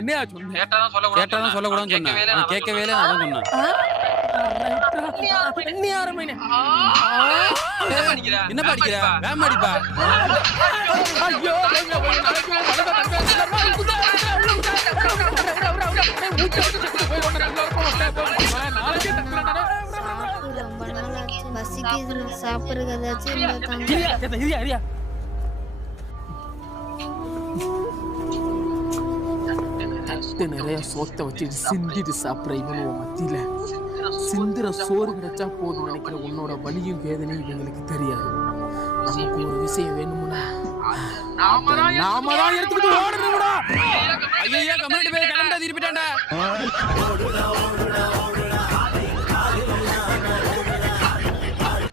என்னையா சொன்ன? கேட்டாதான் சொல்லக்கூடாதுன்னு சொன்னேன். கேட்கவே இல்லை, நான் சொன்னேன். என்ன படிக்கிற? வேம் அடிப்பா. நிறைய சோத்தை வச்சுட்டு சிந்திட்டு சாப்பிட்ற இவனும் மத்தியில சிந்துற சோறு கிடைச்சா போதும் நினைக்கிற உன்னோட வலியும் வேதனையும் இவங்களுக்கு தெரியாது. நமக்கு ஒரு விஷயம் வேணும்னா நாம தான் எடுத்துக்கிட்டு ஓடணும்டா. ஐயா கமெண்ட் போய் கிளம்பிட்டா திருப்பிட்டாண்டா.